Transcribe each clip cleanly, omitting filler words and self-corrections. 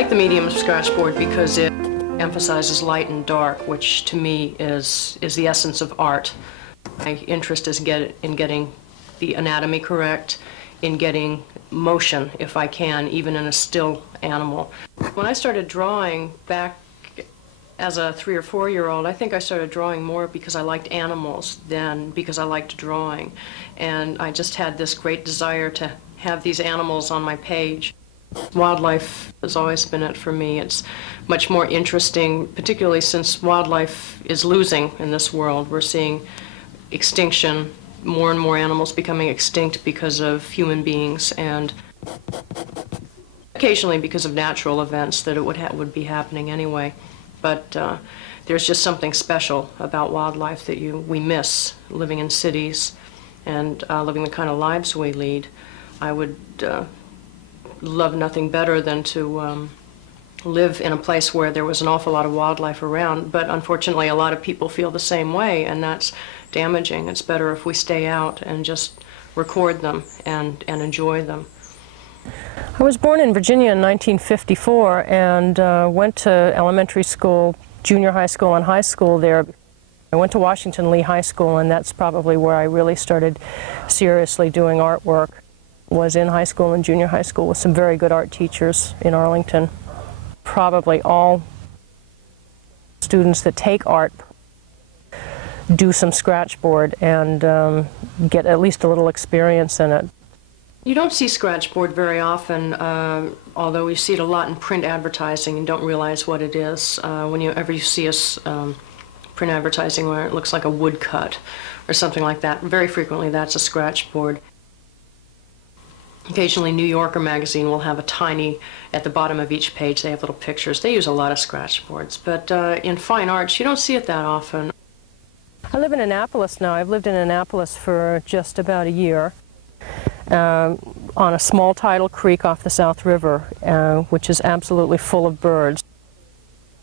like the medium of Scratchboard because it emphasizes light and dark, which to me is the essence of art. My interest is in getting the anatomy correct, in getting motion, if I can, even in a still animal. When I started drawing back as a 3 or 4-year-old, I think I started drawing more because I liked animals than because I liked drawing. And I just had this great desire to have these animals on my page. Wildlife has always been it for me. It's much more interesting, particularly since wildlife is losing in this world. We're seeing extinction, more and more animals becoming extinct because of human beings, and occasionally because of natural events that it would be happening anyway. But there's just something special about wildlife that we miss living in cities and living the kind of lives we lead. I would love nothing better than to live in a place where there was an awful lot of wildlife around, but unfortunately a lot of people feel the same way, and that's damaging. It's better if we stay out and just record them and enjoy them. I was born in Virginia in 1954 and went to elementary school, junior high school, and high school there. I went to Washington Lee High School, and that's probably where I really started seriously doing artwork. Was in high school and junior high school with some very good art teachers in Arlington. Probably all students that take art do some Scratchboard and get at least a little experience in it. You don't see Scratchboard very often, although we see it a lot in print advertising and don't realize what it is. Whenever you see us print advertising where it looks like a woodcut or something like that, very frequently that's a Scratchboard. Occasionally New Yorker magazine will have a tiny, at the bottom of each page they have little pictures. They use a lot of Scratchboards, but in fine arts you don't see it that often. I live in Annapolis now. I've lived in Annapolis for just about a year. On a small tidal creek off the South River, which is absolutely full of birds.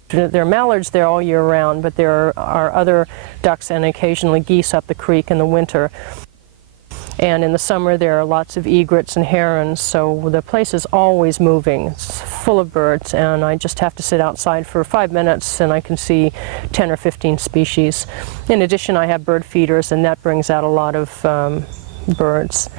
There are mallards there all year round, but there are other ducks and occasionally geese up the creek in the winter. And in the summer there are lots of egrets and herons, so the place is always moving. It's full of birds, and I just have to sit outside for 5 minutes and I can see 10 or 15 species. In addition, I have bird feeders, and that brings out a lot of birds.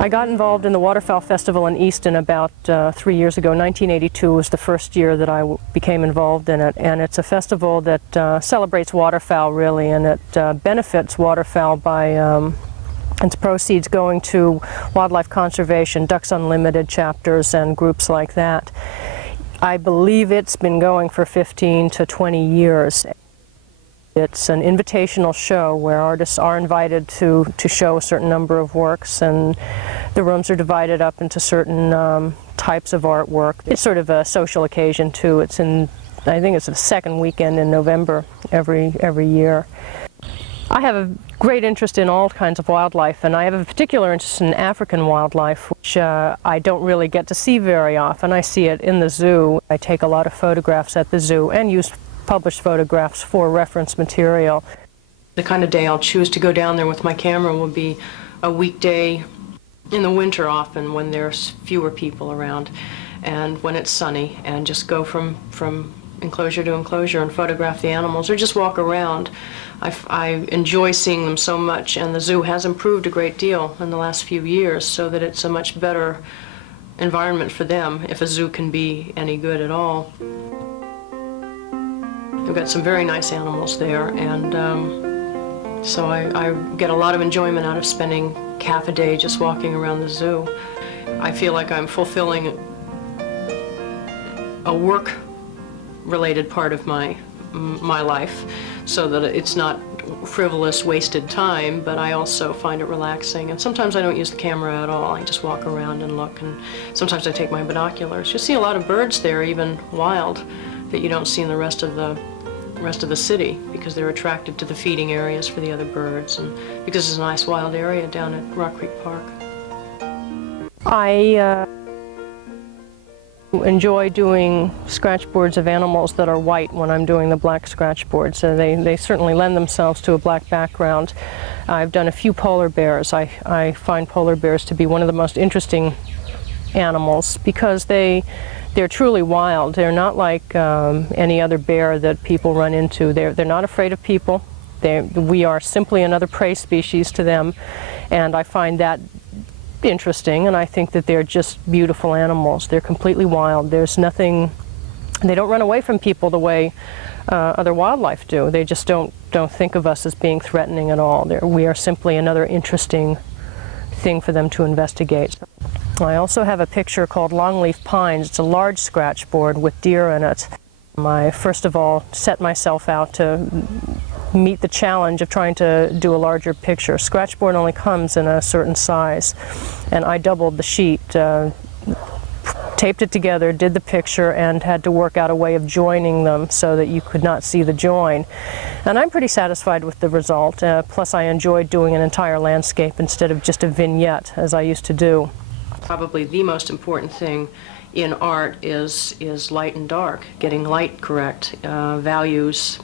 I got involved in the Waterfowl Festival in Easton about 3 years ago. 1982 was the first year that I became involved in it, and it's a festival that celebrates waterfowl really, and it benefits waterfowl by its proceeds going to wildlife conservation, Ducks Unlimited chapters and groups like that. I believe it's been going for 15 to 20 years. It's an invitational show where artists are invited to show a certain number of works, and the rooms are divided up into certain types of artwork. It's sort of a social occasion too. It's I think it's the second weekend in November every year. I have a great interest in all kinds of wildlife, and I have a particular interest in African wildlife, which I don't really get to see very often. I see it in the zoo. I take a lot of photographs at the zoo and use published photographs for reference material. The kind of day I'll choose to go down there with my camera will be a weekday in the winter often, when there's fewer people around and when it's sunny, and just go from enclosure to enclosure and photograph the animals or just walk around. I enjoy seeing them so much, and the zoo has improved a great deal in the last few years so that it's a much better environment for them, if a zoo can be any good at all. We've got some very nice animals there, and so I get a lot of enjoyment out of spending half a day just walking around the zoo. I feel like I'm fulfilling a work-related part of my life, so that it's not frivolous, wasted time, but I also find it relaxing. And sometimes I don't use the camera at all. I just walk around and look, and sometimes I take my binoculars. You see a lot of birds there, even wild, that you don't see in the rest of the city, because they're attracted to the feeding areas for the other birds, and because it's a nice wild area down at Rock Creek Park. I enjoy doing Scratchboards of animals that are white when I'm doing the black Scratchboards. So they certainly lend themselves to a black background. I've done a few polar bears. I find polar bears to be one of the most interesting animals because they're truly wild. They're not like any other bear that people run into. They're not afraid of people. We are simply another prey species to them, and I find that interesting, and I think that they're just beautiful animals. They're completely wild. There's nothing, they don't run away from people the way other wildlife do. They just don't think of us as being threatening at all. We are simply another interesting thing for them to investigate. I also have a picture called Longleaf Pines. It's a large scratchboard with deer in it. I first of all set myself out to meet the challenge of trying to do a larger picture. Scratchboard only comes in a certain size, and I doubled the sheet, taped it together, did the picture, and had to work out a way of joining them so that you could not see the join. And I'm pretty satisfied with the result. Plus I enjoyed doing an entire landscape instead of just a vignette as I used to do. Probably the most important thing in art is light and dark, getting light correct, values,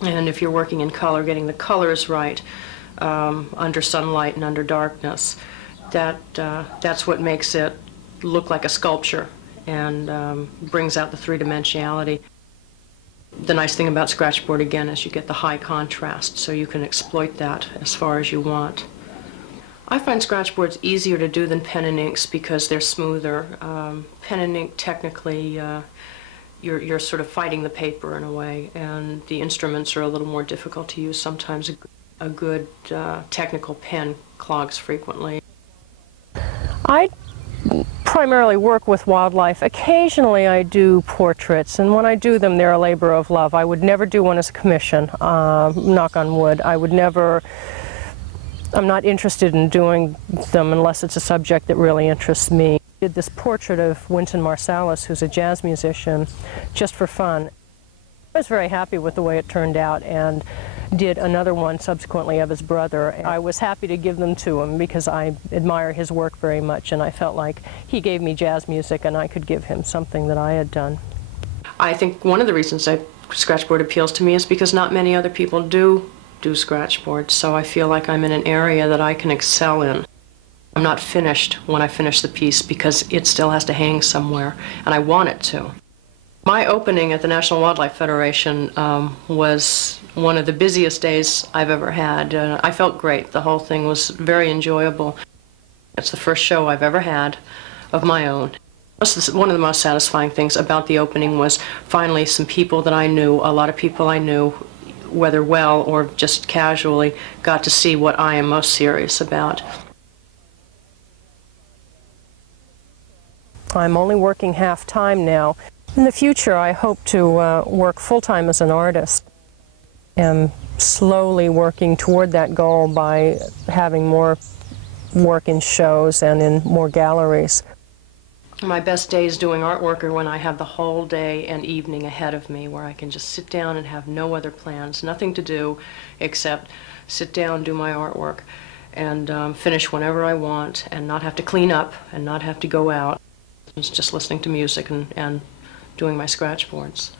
and if you're working in color, getting the colors right under sunlight and under darkness. That's what makes it look like a sculpture and brings out the three-dimensionality. The nice thing about Scratchboard, again, is you get the high contrast, so you can exploit that as far as you want. I find Scratchboards easier to do than pen and inks because they're smoother. Pen and ink, technically, you're sort of fighting the paper in a way, and the instruments are a little more difficult to use. Sometimes a good technical pen clogs frequently. I primarily work with wildlife. Occasionally I do portraits, and when I do them, they're a labor of love. I would never do one as a commission, knock on wood. I'm not interested in doing them unless it's a subject that really interests me. I did this portrait of Wynton Marsalis, who's a jazz musician, just for fun. I was very happy with the way it turned out and did another one subsequently of his brother. I was happy to give them to him because I admire his work very much, and I felt like he gave me jazz music and I could give him something that I had done. I think one of the reasons Scratchboard appeals to me is because not many other people do Scratchboard, so I feel like I'm in an area that I can excel in. I'm not finished when I finish the piece because it still has to hang somewhere, and I want it to. My opening at the National Wildlife Federation was one of the busiest days I've ever had. I felt great. The whole thing was very enjoyable. It's the first show I've ever had of my own. One of the most satisfying things about the opening was finally some people that I knew, a lot of people I knew, whether well or just casually, got to see what I am most serious about. I'm only working half-time now. In the future, I hope to work full-time as an artist. I'm slowly working toward that goal by having more work in shows and in more galleries. My best days doing artwork are when I have the whole day and evening ahead of me, where I can just sit down and have no other plans, nothing to do except sit down, do my artwork, and finish whenever I want, and not have to clean up and not have to go out. It's just listening to music and doing my scratchboards.